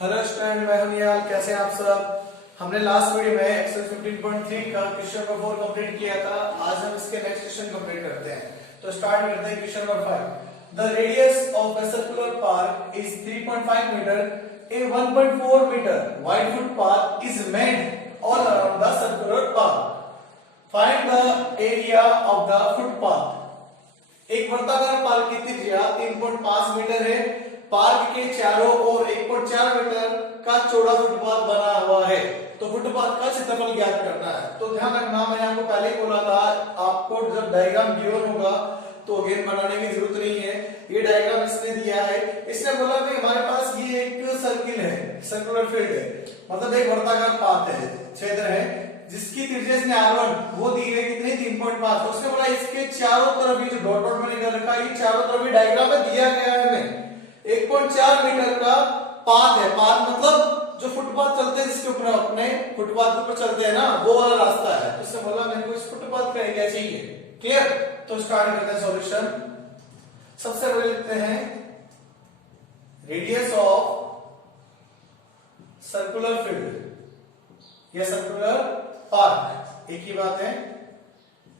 Hello student, मैं हूं निहाल। कैसे हैं आप सब। हमने लास्ट वीडियो में एक्सरसाइज 15.3 का क्वेश्चन नंबर 4 कंप्लीट किया था। आज हम इसके नेक्स्ट क्वेश्चन कंप्लीट करते हैं। तो स्टार्ट करते हैं question number 5। The radius of a circular park is 3.5 metre. A 1.4 metre wide footpath is made all around the circular park. Find the area of the footpath. एक वर्ताकार park की त्रिज्या 3.5 metre है। पार्क के चारों ओर 1.4 metre का चौड़ा footpath बना हुआ है। तो फुटपाथ का क्षेत्रफल ज्ञात करना है। तो ध्यान रखना, मैंने आपको पहले ही बोला था, आपको जब डायग्राम गिवन होगा तो अगेन बनाने की जरूरत नहीं है। ये डायग्राम इसने दिया है। इसने बोला कि हमारे पास ये एक सर्किल है, सर्कुलर फील्ड है, मतलब एक वर्ताकार पाथ है, क्षेत्र है, जिसकी त्रिज्या इसने r1 वो दी है कितनी 3.5। तो उसने बोला इसके चारों तरफ ये जो डॉट डॉट मैंने कर रखा है, ये चारों तरफ डायग्राम में दिया गया है हमें 1.4 मीटर का पाथ है। पाथ मतलब जो फुटपाथ चलते हैं, जिसके ऊपर अपने फुटपाथ के ऊपर चलते हैं ना, वो वाला रास्ता है। तो इससे बोला मेरे को इस फुटपाथ का एरिया चाहिए। क्लियर। तो स्टार्ट करते हैं सॉल्यूशन। सबसे पहले लिखते हैं रेडियस ऑफ सर्कुलर फील्ड या सर्कुलर पार्क, एक ही बात है।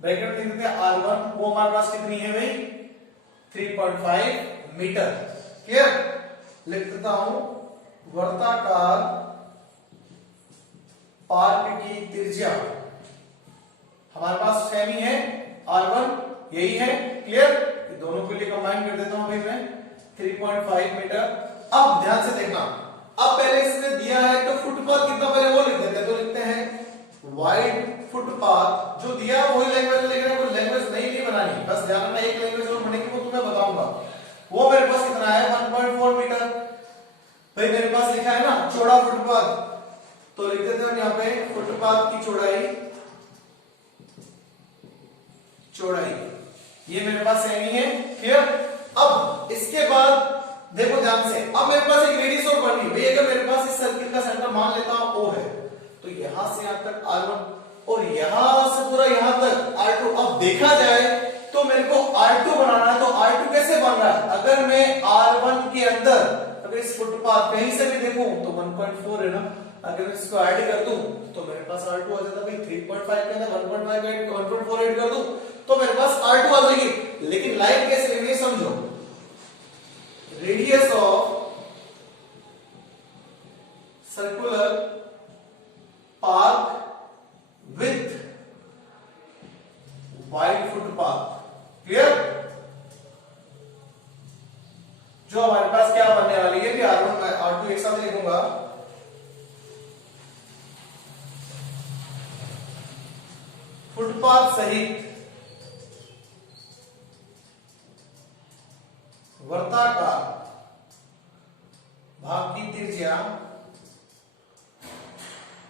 ब्रैकेट में लिख देते हैं r1, वो हमारे पास कितनी है भाई 3.5 मीटर। क्लियर। लिख देता हूं वर्ताकार पार्क की त्रिज्या हमारे पास सेम ही है, r1 यही है। क्लियर। ये दोनों के लिए कंबाइन कर देता हूं भाई मैं 3.5 मीटर। अब ध्यान से देखना, अब पहले इसने दिया है तो फुटपाथ कितना पहले वो लिख देते हैं। तो लिखते हैं वाइड फुटपाथ, जो दिया वही लैंग्वेज में लिख रहे हैं, कोई लैंग्वेज नहीं बनानी। बस ध्यान रखना, एक लैंग्वेज और बनेगी वो तुम्हें बताऊंगा। वो मेरे पास कितना है 1.4 मीटर। भाई मेरे पास लिखा है ना चौड़ा फुटपाथ, तो लिख देते हैं यहां पे फुटपाथ की चौड़ाई ये मेरे पास सेम ही है। क्लियर। अब इसके बाद देखो ध्यान से, अब मेरे पास एक रेडियस और बनी भाई। अगर मेरे पास इस सर्किल का सेंटर मान लेता हूं O है, तो यहां से यहां तक r1 और यहां से पूरा यहां तक r2। अब देखा जाए तो मेरे को r2 बनाना है। तो r2 कैसे बन रहा है, अगर मैं r1 के अंदर अगर इस फुटपाथ कहीं से भी देखूं तो 1.4 है ना, अगर इसको ऐड कर दूं तो मेरे पास r2 आ जाता है। 3.5 के अंदर 1.5 ऐड 1.4 ऐड कर दूं तो मेरे पास r2 आ जाएगी। लेकिन लाइन कैसे लेनी है समझो। Radius of circular park with wide footpath. Clear. जो हमारे पास क्या बनने वाली है कि r1 r2 एक साथ लिखूंगा। फुटपाथ सहित वर्ताकार भाग की त्रिज्या,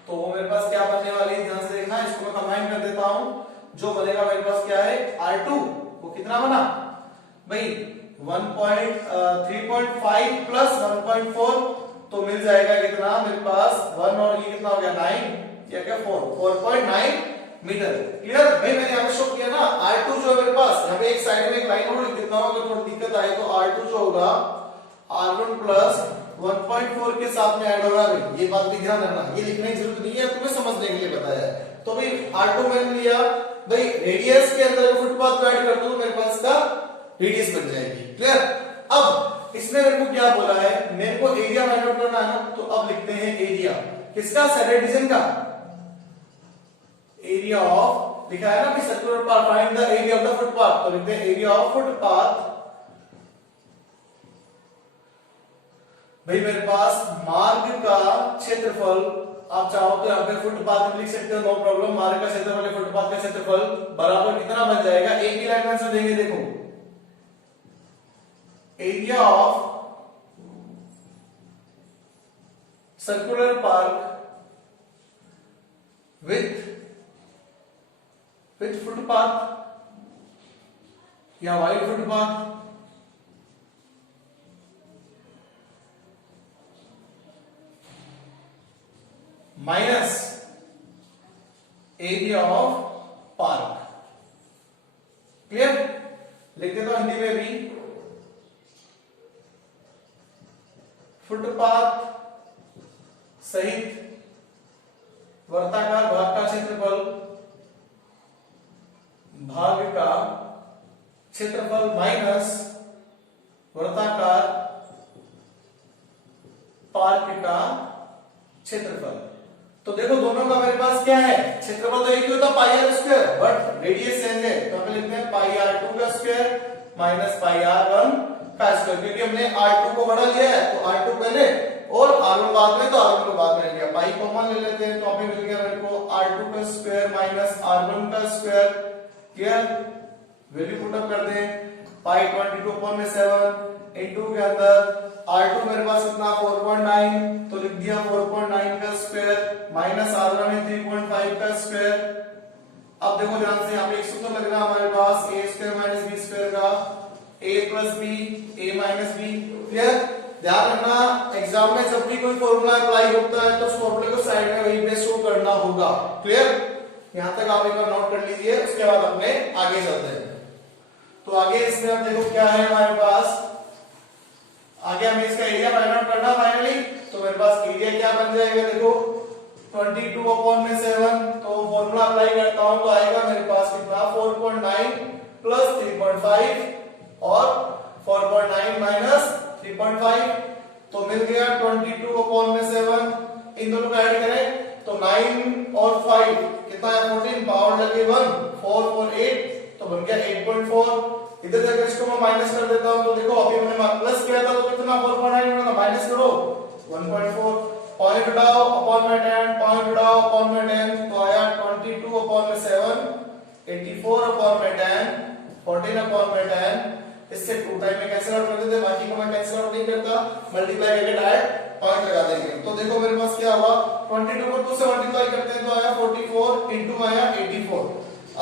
तो वो मेरे पास क्या बनने वाली है ध्यान से देखना। इसको मैं कंबाइन कर देता हूं। जो बनेगा मेरे पास क्या है r2, वो कितना बना भाई 3.5 प्लस 1.4, तो मिल जाएगा कितना मेरे पास 1 और ये कितना हो गया 9 या क्या 4.9 मीटर। क्लियर। भाई मैंने यहां पे शो किया ना r2 जो है मेरे पास, यहां पे एक साइड में एक लाइन और लिख देता हूं। अगर थोड़ी दिक्कत आए तो r2 जो होगा r1 प्लस 1.4 के साथ में ऐड हो रहा है। ये बात भी ध्यान रखना, ये लिखने की जरूरत नहीं है, तुम्हें समझने के लिए बताया है। तो भाई r2 मैंने लिया भाई, रेडियस के अंदर फुटपाथ को ऐड कर दूं मेरे पास का रेडियस बन जाएगी। क्लियर। अब इसने मेरे को क्या बोला है, मेरे को एरिया फाइंड आउट करना है ना, तो अब लिखते हैं एरिया किसका, सेंटर डिवीजन का। एरिया ऑफ लिखा है ना कि circular path, find the area of the footpath, तो लिखते हैं एरिया ऑफ फुटपाथ। भाई मेरे पास मार्ग का क्षेत्रफल, आप चाहो तो यहाँ पे फुटपाथ में लिख सकते हो, नो प्रॉब्लम। मार्ग का क्षेत्रफल फुटपाथ का क्षेत्रफल बराबर कितना बन जाएगा, एक ही लाइन में से देंगे। देखो area of circular park with footpath या wide footpath minus area of park. Clear. लिख देता हूं हिंदी में भी, फुटपाथ सहित वर्ताकार भाग का क्षेत्रफल माइनस वर्ताकार पार्क का क्षेत्रफल। तो देखो दोनों का मेरे पास क्या है, क्षेत्रफल तो एक ही होता pi R square, but radius change है, तो हम लिखते हैं पाई आर 2 का स्क्वायर माइनस पाई आर 1 का स्क्वायर, क्योंकि हमने r2 को बढ़ा लिया है तो r2 पहले और r1 बाद में, तो r1 को बाद में लिया, पाई कॉमन ले लेते हैं तो हमें मिल गया मेरे को r2 का स्क्वायर माइनस r1 का square. Clear, value put up कर दें, पाई 22/7 इनटू के अंदर r2 मेरे पास कितना 4.9, तो लिख दिया 4.9 का स्क्वायर माइनस r1 है 3.5 का स्क्वायर। अब देखो ध्यान से यहाँ पे एक सूत्र लग रहा है हमारे पास a square minus b square का, a plus b a minus b। Clear, ध्यान रखना एग्जाम में जब भी कोई फॉर्मूला अप्लाई होता है तो उस फॉर्मूले को साइड में वहीं पे शो करना होगा। क्लियर, यहां तक आप एक बार नोट कर लीजिए, उसके बाद अपने आगे चलते हैं। तो आगे इसमें अब देखो क्या है हमारे पास, आगे हमें इसका एरिया फाइंड आउट करना फाइनली, तो मेरे पास एरिया क्या बन जाएगा, देखो 22/7, तो फॉर्मूला अप्लाई करता हूं तो आएगा मेरे पास कितना 4.9 प्लस 3.5 और 4.9 माइनस 3.5, तो मिल गया 22/7। इन दोनों को ऐड करें तो 9 और 5 कितना है 14, पावर लगे 1, 4 और 8 तो बन गया 8.4। इधर जाकर इसको मैं माइनस कर देता हूं, तो देखो अभी मैंने प्लस किया था तो कितना 4.9 बना था, माइनस करो 1.4, पॉइंट उठाओ अपॉन में 10, पॉइंट उठाओ अपॉन में 10, तो आया 22/7, 84/10, 14/10। इससे 2 टाइम में कैंसिल आउट कर देते, बाकी को मैं कैंसिल आउट नहीं करता, मल्टीप्लाई करके डायरेक्ट पॉइंट लगा देंगे। तो देखो मेरे पास क्या हुआ, 22 को 2 से मल्टीप्लाई करते हैं तो आया 44 इनटू आया 84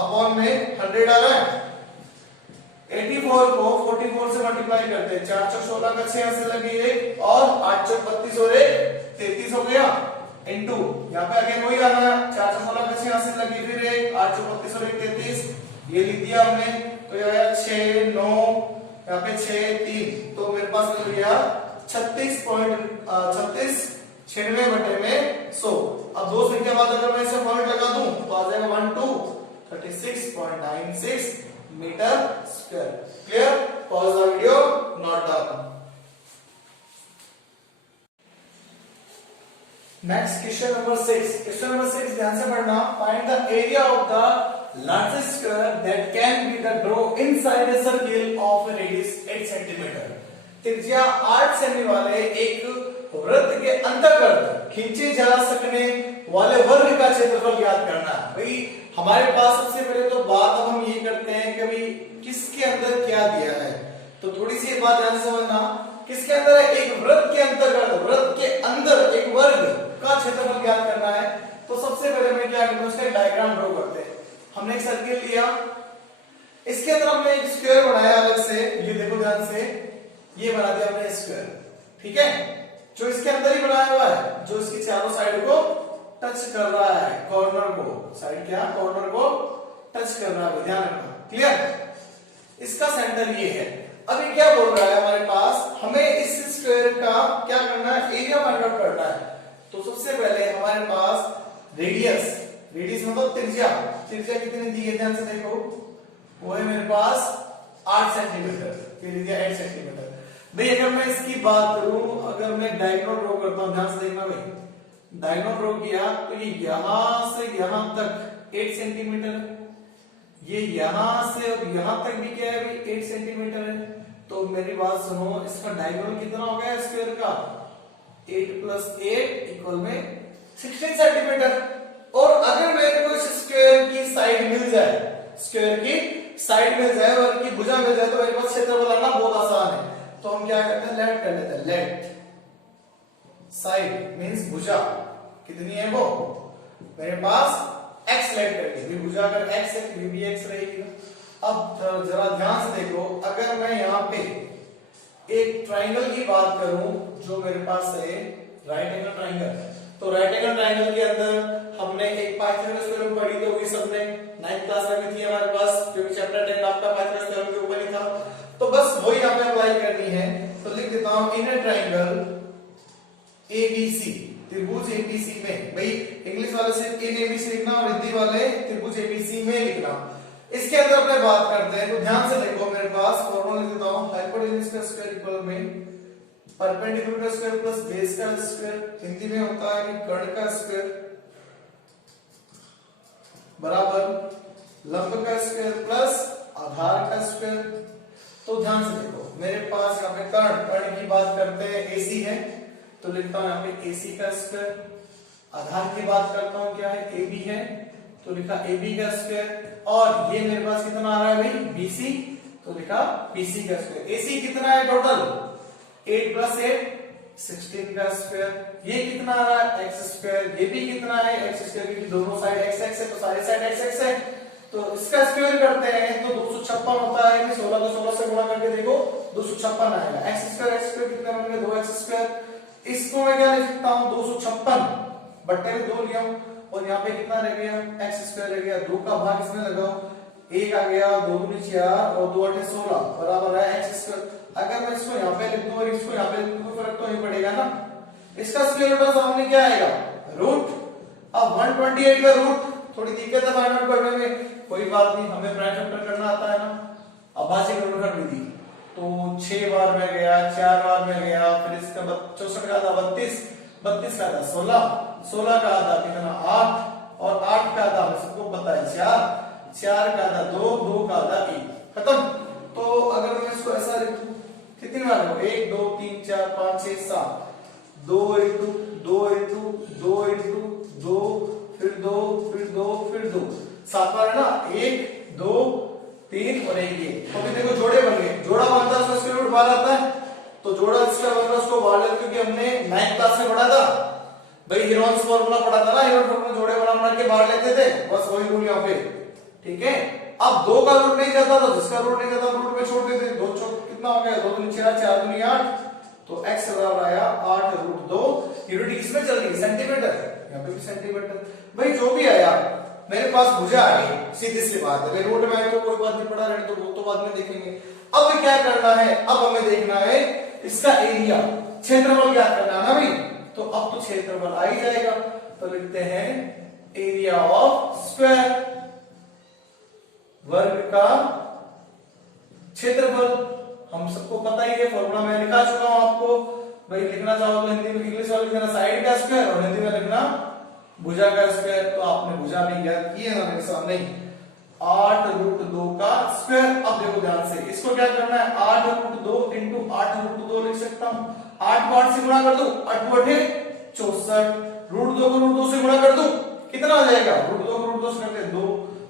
अपॉन में 100 आ रहा है, 84 को 44 से मल्टीप्लाई करते हैं, 4 चौक 16 का 6 से लगी 1 और 8 चौक 32 और 1 33 हो गया, इनटू यहां पे अगेन वही आना है, 4 चौक 16 का 6 से लगी फिर 1 8 चौक 32 और 1 33, ये लिख दिया हमने, तो ये आया 6 9 यहाँ पे 6 3, तो मेरे पास मिल गया 36 96 बटे में 100। अब दो संख्या बाद अगर मैं इसे पॉइंट लगा दूं तो आ जाएगा 1 2 36.96 metre square. Clear, pause the video, note down. Next question number 6। Question number 6 ध्यान से पढ़ना। Find the area of the largest square that can be the draw inside a circle of a radius 8 centimetre. त्रिज्या 8 semi वाले एक वृत्त के अंतर्गत खींचे जा सकने वाले वर्ग का क्षेत्रफल ज्ञात करना है। भाई हमारे पास सबसे पहले तो बात अब हम ये करते हैं कि भाई किसके अंदर क्या दिया है, तो थोड़ी सी बात ध्यान से समझना। किसके अंदर है, एक वृत्त के अंतर्गत, वृत्त के अंदर एक वर्ग का क्षेत्रफल ज्ञात करना है। तो सबसे पहले मैं क्या करता हूं, उसका डायग्राम ड्रॉ करते हैं। हमने एक सर्किल लिया, इसके अंदर हमने एक स्क्वायर बनाया अलग से, ये देखो ध्यान से, ये बना दिया हमने स्क्वायर, ठीक है, जो इसके अंदर ही बनाया हुआ है, जो इसकी चारों साइड को टच कर रहा है, कॉर्नर को, साइड क्या, कॉर्नर को टच कर रहा है, ध्यान रखना। क्लियर, इसका सेंटर ये है। अभी क्या बोल रहा है हमारे पास, हमें इस स्क्वायर का क्या करना है, एरिया फाइंड आउट करना है। तो सबसे पहले हमारे पास रेडियस, रेडियस मतलब त्रिज्या, त्रिज्या कितनी दी है ध्यान से देखो, वो है मेरे पास 8 सेंटीमीटर, त्रिज्या 8 सेंटीमीटर। भाई अगर मैं इसकी बात करूं, अगर मैं डायगोनल ड्रॉ करता हूं, ध्यान से देखना भाई, डायगोनल ड्रॉ किया तो ये यहां से यहां तक 8 सेंटीमीटर, ये यहां से और यहां तक भी क्या है भाई 8 सेंटीमीटर है। तो मेरी बात सुनो, इसका डायगोनल कितना हो गया स्क्वायर का, 8 + 8 = 16 सेंटीमीटर। और अगर मेरे को इस स्क्वायर की साइड मिल जाए, स्क्वायर की साइड मिल जाए और की भुजा मिल जाए, तो मेरे पास क्षेत्रफल बनाना बहुत आसान है। तो हम क्या करते हैं, लेट कर लेते हैं, लेट साइड मींस भुजा कितनी है वो, मेरे पास x लेट करेंगे, भुजा अगर x है तो ये भी x रहेगी। अब जरा ध्यान से देखो, अगर मैं यहाँ पे एक ट्राइंगल की बात करूं, जो मेरे पास है राइट एंगल ट्राइंगल, तो राइट एंगल ट्राइंगल के अंदर हमने एक पाइथागोरस थ्योरम पढ़ी थी, होगी सबने 9th क्लास में थी हमारे पास, क्योंकि चैप्टर 10 आपका पाइथागोरस थ्योरम के ऊपर ही था। तो बस वही यहाँ पे अप्लाई करनी है। तो लिख देता हूं, इन ए ट्राइंगल ABC, त्रिभुज एबीसी में, भाई इंग्लिश वाले सिर्फ इन एबीसी लिखना और हिंदी वाले त्रिभुज एबीसी में लिखना। इसके अंदर अपने बात करते हैं, तो ध्यान से देखो, मेरे पास फॉर्मूला लिख देता हूं, हाइपोटेन्यूज का स्क्वायर इक्वल में परपेंडिकुलर का स्क्वायर प्लस बेस का स्क्वायर, हिंदी में होता है कि कर्ण का स्क्वायर बराबर लंब का स्क्वायर प्लस आधार का स्क्वायर। तो ध्यान से देखो, मेरे पास यहाँ पे कर्ण की बात करते हैं एसी है, तो लिखता हूं यहाँ पे एसी का स्क्वायर। आधार की बात करता हूं क्या है, एबी है, तो लिखा एबी का स्क्वायर। और ये मेरे पास कितना आ रहा है भाई, बीसी, तो लिखा बीसी का स्क्वायर। एसी कितना है टोटल, 8 + 8 16 का स्क्वायर। ये कितना आ रहा है, एक्स स्क्वायर। ये भी कितना है, एक्स स्क्वायर, क्योंकि दोनों साइड एक्स एक्स है तो सारी साइड एक्स एक्स है, तो इसका स्क्वायर करते हैं तो 256 होता है कि 16 को 16 से गुणा करके देखो 256 आएगा। एक्स स्क्वायर कितने बन गए, 2x स्क्वायर। इसको मैं क्या लिख सकता हूं, 256 बट्टे में 2 लिया हूं, और यहाँ पे कितना रह गया, एक्स स्क्वायर रह गया। 2 का भाग इसमें लगाओ, 1 आ गया, 2 दूनी 4 और 2 8 16 बराबर है एक्स स्क्वायर। अगर मैं इसको यहाँ पे लिख दूं और इसको यहाँ पे लिख दूं, फर्क तो नहीं पड़ेगा ना। इसका स्क्वायर रूट सामने क्या आएगा, रूट। अब 128 का रूट थोड़ी दिक्कत है फाइंड आउट करने में, कोई बात नहीं, हमें प्राइम फैक्टर करना आता है ना। अभाज्य गुणनखंड विधि, तो 6 बार में गया, 4 बार में गया, फिर इसका 64 का आधा 32, 32 का आधा 16, 16 का आधा कितना 8, और 8 का आधा हम सबको पता है 4, 4 का आधा 2, 2 का आधा 1, खत्म। तो अगर मैं इसको ऐसा लिखूं, कितनी बार लिखूं, 1 2 3 4 5 6 7, 2 इंटू 2 इंटू 2 इंटू 2, फिर 2 फिर 2 फिर 2, 7 बार है ना, 1 2 3 और 1 ये। तो अभी देखो जोड़े बन गए, जोड़ा बनता है उसका स्क्वायर रूट बाहर आता है, तो जोड़ा इसका बन रहा है उसको बाहर लेते, क्योंकि हमने 9th क्लास में पढ़ा था भाई, हीरोन्स फार्मूला पढ़ा था ना, हीरोन फार्मूला जोड़े बना के बाहर लेते थे, बस वही रूल यहाँ पे, ठीक है। अब 2 का रूट नहीं जाता, तो जिसका रूट नहीं जाता रूट में छोड़ देते, 2 कितना हो गया, 2 दूनी 4 4 दूनी 8, तो x बराबर आया 8√2। यूनिट किसमें चल रही, सेंटीमीटर, यहाँ पे भी सेंटीमीटर। भाई जो भी आया, मेरे पास भुजा आई, सीधी सी बात है, रूट में आए तो कोई बात नहीं, पड़ा रहे तो वो तो बाद में देखेंगे। अब क्या करना है, अब हमें देखना है इसका एरिया, क्षेत्रफल ज्ञात करना है ना भाई, तो अब तो क्षेत्रफल आ ही जाएगा, तो लिखते हैं एरिया ऑफ स्क्वायर, वर्ग का क्षेत्रफल। हम सबको पता ही है, फॉर्मूला मैं लिखा चुका हूं आपको, भाई लिखना चाहो तो हिंदी में, इंग्लिश वाले लिखना साइड का स्क्वायर और हिंदी में लिखना भुजा का स्क्वायर। तो आपने भुजा भी ज्ञात की है ना मेरे सामने, 8√2 का स्क्वायर। अब देखो ध्यान से, इसको क्या करना है, 8√2 इंटू 8√2 लिख सकता हूं, 8 को 8 से गुणा कर दूं, 8 को 8 64, √2 को √2 से गुणा कर दूं, कितना आ जाएगा, √2 को √2 से करते 2,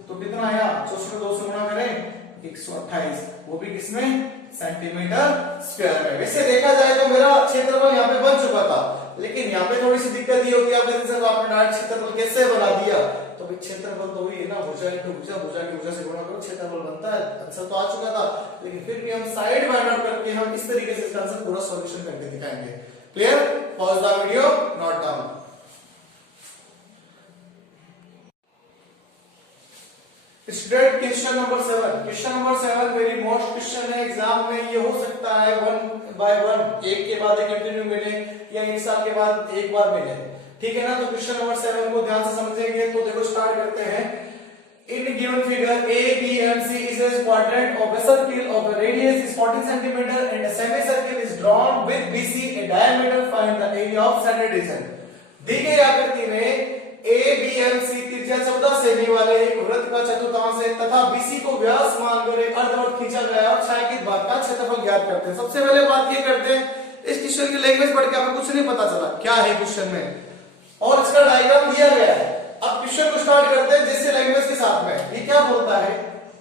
तो कितना आया, 64 को 2 से गुणा करें 128, वो भी किसमें, सेंटीमीटर स्क्वायर में। वैसे देखा जाए तो मेरा क्षेत्रफल यहाँ पे बन चुका था, लेकिन यहाँ पे थोड़ी सी दिक्कत ये होती है, आपने सर आपने डायरेक्ट क्षेत्रफल कैसे बना दिया, तो भाई क्षेत्रफल तो वही है ना, भुजा इंटू भुजा, भुजा की भुजा से गुणा करो, क्षेत्रफल बनता है। आंसर तो आ चुका था, लेकिन फिर भी हम साइड फाइंड आउट करके हम इस तरीके से इसका आंसर पूरा सॉल्यूशन करके दिखाएंगे। Clear, pause the video, note down. Student question number 7, question number 7 very most question है एग्जाम में, ये हो सकता है 1 बाय 1, एक के बाद एक कंटिन्यू मिले या एक साल के बाद एक बार मिले, ठीक है ना। तो क्वेश्चन नंबर 7 को ध्यान से समझेंगे, तो देखो स्टार्ट करते हैं। In given figure A, B and C is a quadrant of a circle of a radius is 40 cm and a semicircle is drawn with BC a diameter, find the area of said region। दी गई आकृति में A, B and C त्रिज्या 14 semi वाले एक वृत्त का चतुर्थांश है तथा BC को व्यास मानकर एक अर्धवृत्त खींचा गया है और छायांकित भाग का क्षेत्रफल ज्ञात करते हैं। सबसे पहले बात ये करते हैं, इस क्वेश्चन की लैंग्वेज पढ़ के हमें कुछ नहीं पता चला क्या है क्वेश्चन में, और इसका डायग्राम दिया गया है। अब क्वेश्चन को स्टार्ट करते हैं जैसे लैंग्वेज के साथ में। ये क्या बोलता है,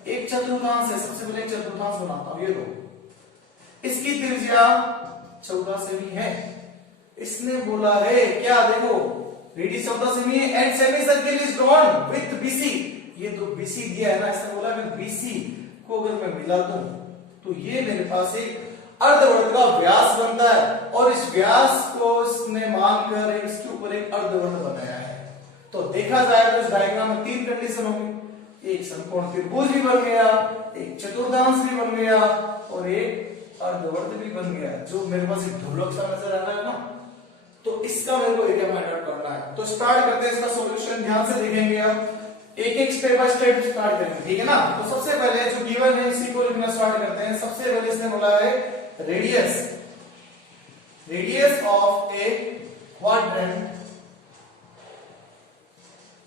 एक चतुर्थांश है, सबसे पहले एक चतुर्थांश बनाता हूं, ये लो, इसकी त्रिज्या 14 सेमी है। इसने बोला है क्या, देखो रेडियस 14 सेमी है and semi circle is drawn with BC, ये तो BC दिया है ना, इसने बोला मैं BC को अगर मैं मिला दूं तो ये मेरे पास एक अर्धवृत्त का व्यास बनता है, और इस व्यास को इसने मानकर इसके ऊपर एक अर्धवृत्त बनाया है। तो देखा जाए तो इस डायग्राम में 3 कंडीशन होंगी, एक समकोण त्रिभुज भी बन गया, एक चतुर्थांश भी बन गया और एक अर्धवृत्त भी बन गया। जो मेरे पास एक ढोलक सा नजर आ रहा है ना, तो इसका मेरे को एरिया फाइंड आउट करना है। तो स्टार्ट करते हैं इसका सॉल्यूशन, ध्यान से देखेंगे आप, एक एक स्टेप बाय स्टेप स्टार्ट करेंगे, ठीक है ना। तो सबसे पहले जो गिवन है इसी को लिखना स्टार्ट करते हैं। सबसे पहले इसने बोला है रेडियस ऑफ ए क्वाड्रेंट,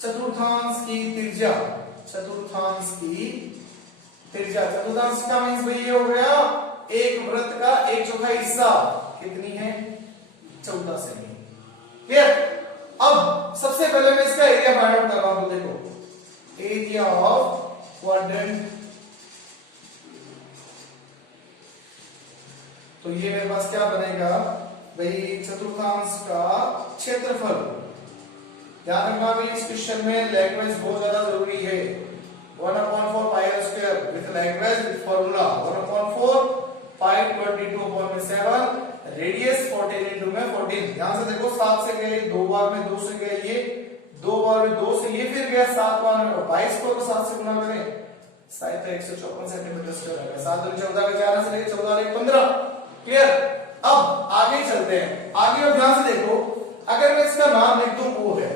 चतुर्थांश की त्रिज्या, चतुर्थांश का मींस भाई ये हो गया एक वृत्त का 1/4 हिस्सा, कितनी है 14 सेमी। क्लियर। अब सबसे पहले मैं इसका एरिया फाइंड आउट कर रहा हूं। देखो एरिया ऑफ क्वाड्रेंट, तो ये मेरे पास क्या बनेगा भाई, चतुर्थांश का क्षेत्रफल। ध्यान रखना भी इस क्वेश्चन में लैंग्वेज बहुत ज्यादा जरूरी है। 1/4 pi square with language with formula 1/4 pi 22/7 radius 14 into में 14। ध्यान से देखो 7 से गए, 2 बार में 2 से गए, ये 2 बार में 2 से ये फिर गया 7 बार में, और 22 को तो 7 से गुना करें, साइड तो 154 सेंटीमीटर स्क्वायर आएगा। 7 दूनी 14 का 4 से लेके 14 1 15। क्लियर। अब आगे चलते हैं। आगे और ध्यान से देखो, अगर मैं इसका नाम लिख दूं O है,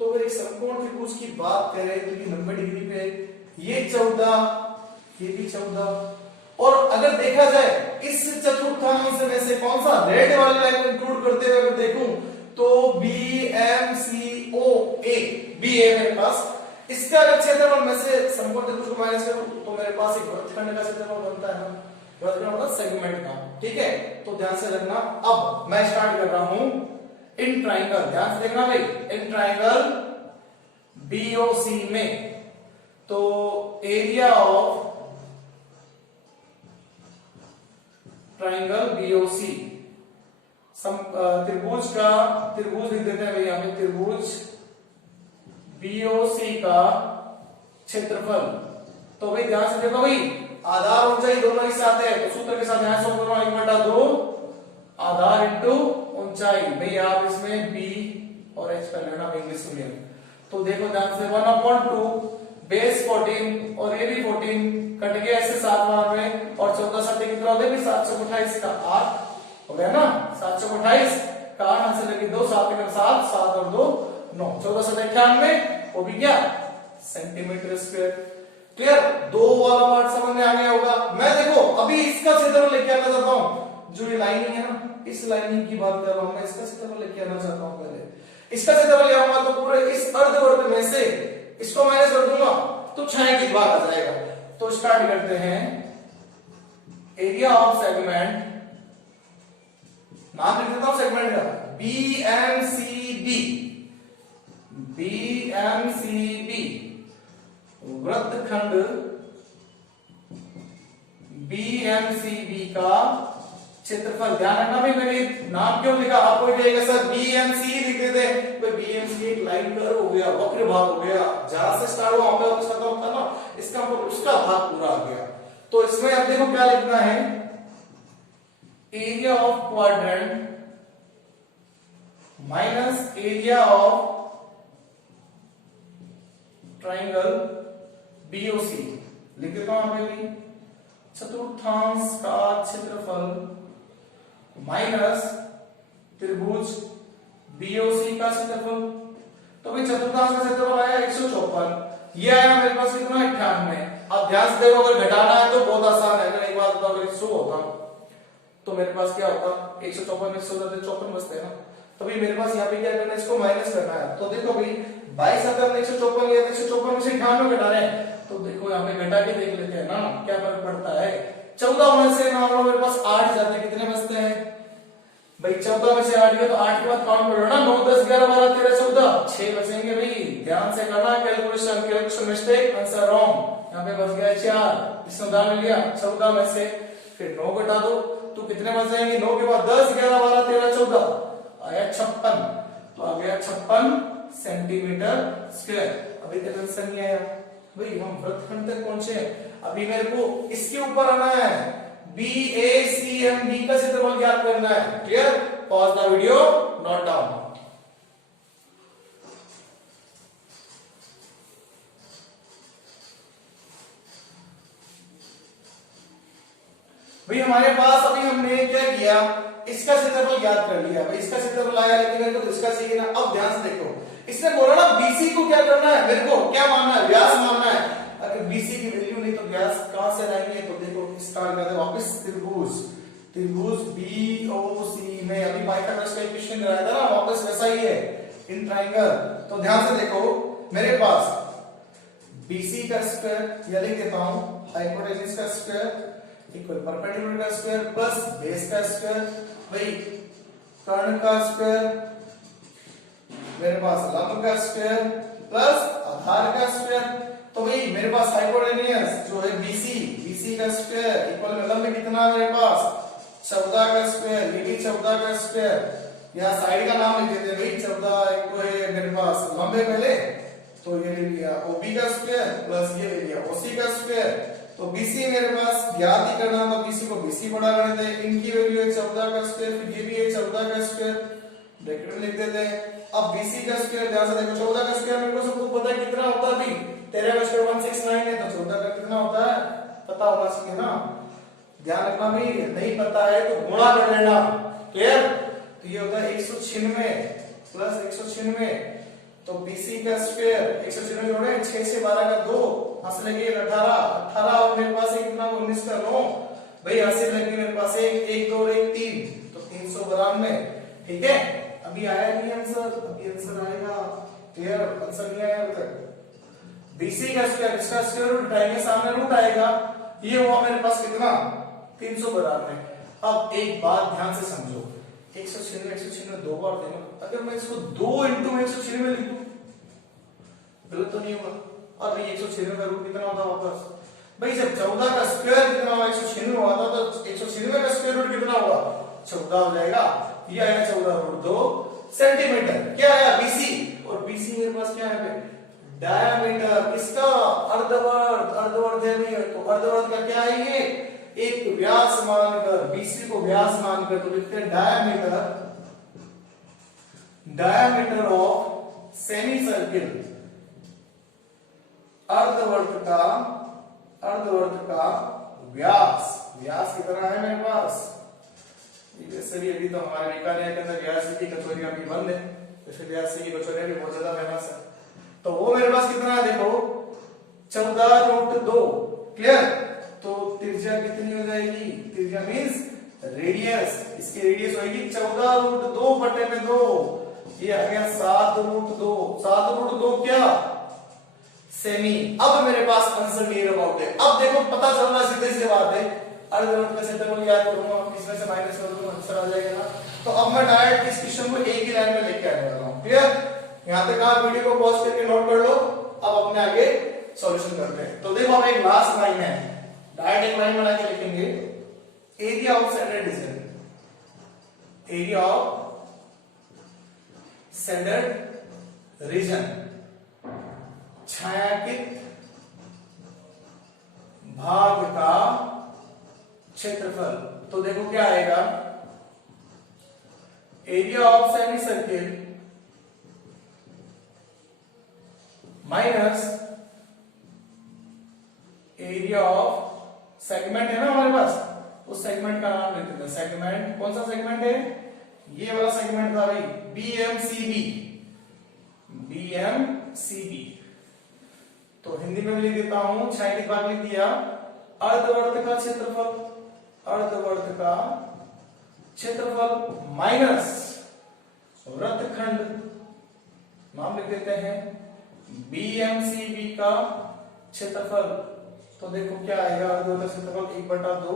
तो अगर एक समकोण त्रिभुज की बात करें तो ये 90 डिग्री पे, ये 14, ये भी 14, और अगर देखा जाए इस चतुर्थांश में से कौन सा रेड वाली लाइन को इंक्लूड करते हुए अगर देखूं तो BMCOA, बी है मेरे पास। इसका अगर क्षेत्रफल में से समकोण त्रिभुज को माइनस करूं तो मेरे पास एक वृत्तखंड का क्षेत्रफल बनता है ना, वृत्तखंड मतलब सेगमेंट का, ठीक है। तो ध्यान से रखना। अब मैं स्टार्ट कर रहा हूं इन ट्राइंगल, ध्यान से देखना भाई, इन ट्राइंगल BOC में, तो एरिया ऑफ ट्राइंगल BOC, त्रिभुज लिख देते हैं भाई यहाँ पे, त्रिभुज BOC का क्षेत्रफल। तो भाई ध्यान से देखो भाई, आधार ऊंचाई दोनों एक साथ है, तो सूत्र के साथ यहां सॉल्व करो, 1/2 आधार इंटू ऊंचाई। भाई आप इसमें B और H कर लेना इंग्लिश मीडियम। तो देखो ध्यान से 1/2 बेस 14 और ये भी 14 कट गया इससे 7 बार में, और 14 7 कितना हो गया, 728 का 8 हो गया ना, 728 का 8 यहां से लेके 2 7 का 7 7 और 2 9, 14 7 98, वो भी क्या सेंटीमीटर स्क्वायर। क्लियर। 2 वाला पार्ट समझ में आ गया होगा। मैं देखो अभी इसका क्षेत्रफल लेके आना चाहता हूं, जो ये लाइनिंग है ना, इस लाइनिंग की बात कर रहा हूं मैं, इसका क्षेत्रफल लेके आना चाहता हूं। पहले इसका क्षेत्रफल ले आऊंगा तो पूरे इस अर्धवर्ग में से इसको माइनस कर दूंगा तो छाया की बात आ जाएगा। तो स्टार्ट करते हैं। एरिया ऑफ सेगमेंट, नाम लिख देता हूं सेगमेंट का, BMCB, वृत्तखंड BMCB का क्षेत्रफल। ध्यान रखना भाई, मैंने नाम क्यों लिखा, आपको कहेगा सर BMC लिख देते हैं, तो BMC एक लाइन कर्व हो गया, वक्र भाग हो गया, जहां से स्टार्ट हुआ वहां पे खत्म होता ना, इसका मतलब उसका भाग पूरा आ गया। तो इसमें अब देखो क्या लिखना है, area of quadrant minus area of triangle BOC, लिख देता हूं यहां पे, चतुर्थांश का क्षेत्रफल माइनस त्रिभुज BOC का क्षेत्रफल। तो भाई चतुर्थांश का क्षेत्रफल आया 154, ये आया मेरे पास कितना 98। अब ध्यान से देखो, अगर घटाना है तो बहुत आसान है। अगर एक बात बताओ, अगर 100 होता तो मेरे पास क्या होता, 154 में 100 54 बचते हैं ना। तो भाई मेरे पास यहाँ पे क्या करना है, इसको माइनस करना है। तो देखो भाई 22 आता है 154 लिया, 154 में से 98 घटा रहे हैं, तो देखो यहाँ पे घटा के देख लेते हैं ना क्या फर्क पड़ता है। 14 में से मान लो मेरे पास 8 जाते हैं, कितने बचते हैं भाई, 14 में से 8 गया तो 8 के बाद काउंट करो ना, 9 10 11 12 13 14 6 बचेंगे भाई। ध्यान से करना कैलकुलेशन मिस्टेक, आंसर रॉन्ग। यहाँ पे बच गया 4, इसमें डाल लिया 14 में से, फिर 9 घटा दो तो कितने बच जाएंगे, 9 के बाद 10 11 12 13 14 आया 56, तो आ गया 56 सेंटीमीटर स्क्वायर। अभी तक आंसर नहीं आया भाई, हम वृत्तखंड तक पहुंचे। अभी मेरे को इसके ऊपर आना है, BACMB का क्षेत्रफल ज्ञात करना है। Clear. Pause the video, note down. भाई हमारे पास अभी हमने क्या किया, इसका क्षेत्रफल याद कर लिया भाई, इसका क्षेत्रफल आया, लेकिन मेरे को इसका चाहिए ना। अब ध्यान से देखो, इसने बोला ना BC को क्या करना है, मेरे को क्या मानना है, व्यास मानना है। अगर BC की वैल्यू नहीं तो व्यास कहां से लाएंगे, तो देखो स्टार्ट करते हैं वापस। त्रिभुज BOC में अभी पाइथागोरस का इक्वेशन कराया था ना, वापस वैसा ही है इन ट्रायंगल। तो ध्यान से देखो, मेरे पास BC का स्क्वायर या लिख देता हूं हाइपोटेन्यूज का स्क्वायर इक्वल परपेंडिकुलर का स्क्वायर प्लस बेस का स्क्वायर, भाई कर्ण का स्क्वायर, मेरे पास लंब का स्क्वायर प्लस आधार का स्क्वायर। तो भाई मेरे पास हाइपोटेन्यूज जो है BC का स्क्वायर इक्वल में लंब कितना है मेरे पास 14 का स्क्वायर, ये भी 14 का स्क्वायर। या साइड का नाम लिख देते हैं भाई, 14 एक तो है मेरे पास लंबे पहले, तो ये ले लिया OB का स्क्वायर प्लस ये ले लिया OC का स्क्वायर। तो BC मेरे पास ज्ञात ही करना, तो BC को BC बड़ा करने थे, इनकी वैल्यू है 14 का स्क्वायर, फिर ये भी है 14 का स्क्वायर, ब्रैकेट में लिख देते हैं। अब BC का स्क्वायर ध्यान से देखो, 14 का स्क्वायर मेरे को सबको पता है कितना होता है अभी, 13 का स्क्वायर 169 है, तो 14 का कितना होता है पता होना चाहिए ना। ध्यान रखना भाई, नहीं पता है तो गुणा कर लेना, क्लियर। तो ये होता है 196 प्लस 196, तो BC का स्क्वायर 196 जोड़े 6 से 12 का 2, हां से लगे 18 और मेरे पास एक कितना 19 का 9, भाई हां से लगे मेरे पास एक 2 और 1 3, तो 392। ठीक है, अभी आया नहीं आंसर, अभी आंसर आएगा, क्लियर। आंसर नहीं आया अभी तक। BC का स्क्वायर, इसका स्क्वायर रूट उठाएंगे, सामने रूट आएगा, ये हुआ मेरे पास कितना 392। अब एक बात ध्यान से समझो, 196 दो बार देना, अगर मैं इसको 2 × 196 लिख दूं गलत तो नहीं होगा। और ये 196 का रूट कितना होता वापस, भाई जब 14 का स्क्वायर कितना हुआ 196 हुआ था, तो 196 का स्क्वायर रूट कितना हुआ 14 हो जाएगा। ये आया 14√2 सेंटीमीटर। क्या आया BC, और BC मेरे पास क्या है डायमीटर, इसका अर्धवर्ध है भाई, तो अर्धवर्ध का क्या है ये एक व्यास मानकर, BC को व्यास मानकर, तो लिखते हैं डायमीटर ऑफ सेमी सर्किल, अर्धवर्त का व्यास कितना है मेरे पास। वैसे भी अभी तो हमारे बीकानेर के अंदर व्यास की कचौरियां भी बंद है, इसलिए व्यास की कचौरियां भी बहुत ज्यादा फेमस है। तो वो मेरे पास कितना है देखो 14√2, क्लियर। तो त्रिज्या कितनी हो जाएगी, त्रिज्या मींस रेडियस, इसकी रेडियस होगी 14√2/2, ये आ गया 7√2, 7√2 क्या सेमी। अब मेरे पास आंसर नियर अबाउट है। अब देखो पता चल रहा सीधे से बात है, अर्धवर्त का क्षेत्रफल याद करूंगा, इसमें से माइनस कर दूंगा, आंसर आ जाएगा ना। तो अब मैं डायरेक्ट इस क्वेश्चन को एक ही लाइन में लेके आने वाला हूं, क्लियर। यहां तक आप वीडियो को पॉज करके नोट कर लो, अब अपने आगे सॉल्यूशन करते हैं। तो देखो अब एक लास्ट लाइन है, डायरेक्ट एक लाइन बना के लिखेंगे, area of standard region, area of standard region, छायांकित भाग का क्षेत्रफल। तो देखो क्या आएगा, area of semi circle minus area of segment है ना हमारे पास, उस सेगमेंट का नाम लिखते हैं सेगमेंट। कौन सा सेगमेंट है, ये वाला सेगमेंट था भाई, BMCB। तो हिंदी में भी लिख देता हूं, छायांकित भाग लिख दिया, अर्धवर्त का क्षेत्रफल, अर्धवर्त का क्षेत्रफल माइनस वृत्तखंड, नाम लिख देते हैं BMCB का क्षेत्रफल। तो देखो क्या आएगा, अर्धवर्त का क्षेत्रफल 1/2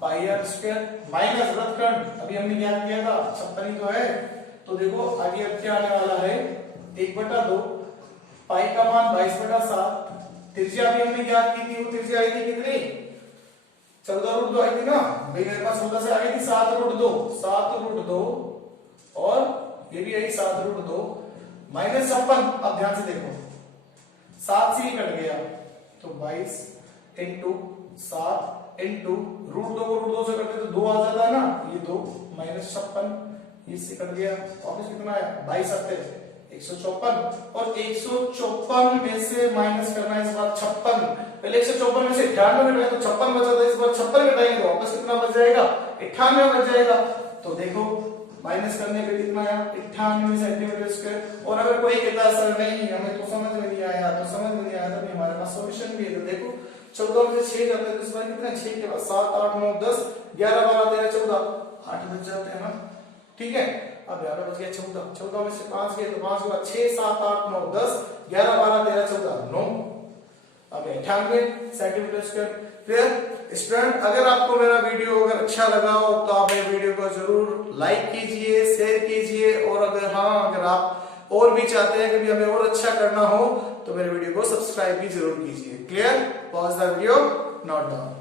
पाई r स्क्वायर माइनस वृत्तखंड, अभी हमने क्या किया था 56 ही तो है। तो देखो आगे अब क्या आने वाला है 1/2, पाई का मान 22/7, त्रिज्या भी हमने ज्ञात की थी, वो त्रिज्या आई थी कितनी 14√2 आई थी ना भाई, मेरे पास 14 से आ गई थी 7√2 और ये भी आई 7√2 माइनस 56। अब ध्यान से देखो 7 से ही कट गया, तो 22 × 7 × √2 से करते तो 2 आ जाता है ना, ये 2 माइनस 56 इससे कट गया, वापस कितना आया 22 7 154, और 154 में से माइनस करना है इस बार 56, पहले 154 में से 98 घटाया तो 56 बचा था, इस बार 56 घटाएंगे तो वापस कितना बच जाएगा 98 बच जाएगा। तो देखो माइनस करने पे कितना आया 98 सेंटीमीटर स्क्वायर। और अगर कोई कहता सर नहीं हमें तो समझ में नहीं आया तो समझ में नहीं आया तो हमारे पास सॉल्यूशन भी है। तो देखो 14 में से 6 जाते हैं तो इस बार कितना 6 के बाद 7 8 9 10 11 12 13 14 8 बच जाते हैं ना। ठीक है अब 11 बच गया 14, 14 में से 5 गए तो 5 के बाद 6 7 8 9 10 11 12 13 14 9। अब 98 सेंटीमीटर स्क्वायर। फिर स्टूडेंट अगर आपको मेरा वीडियो अगर अच्छा लगा हो तो आप मेरे वीडियो को जरूर लाइक कीजिए, शेयर कीजिए, और अगर आप और भी चाहते हैं कि भी हमें और अच्छा करना हो तो मेरे वीडियो को सब्सक्राइब भी जरूर कीजिए। Clear? Pause the video, note down.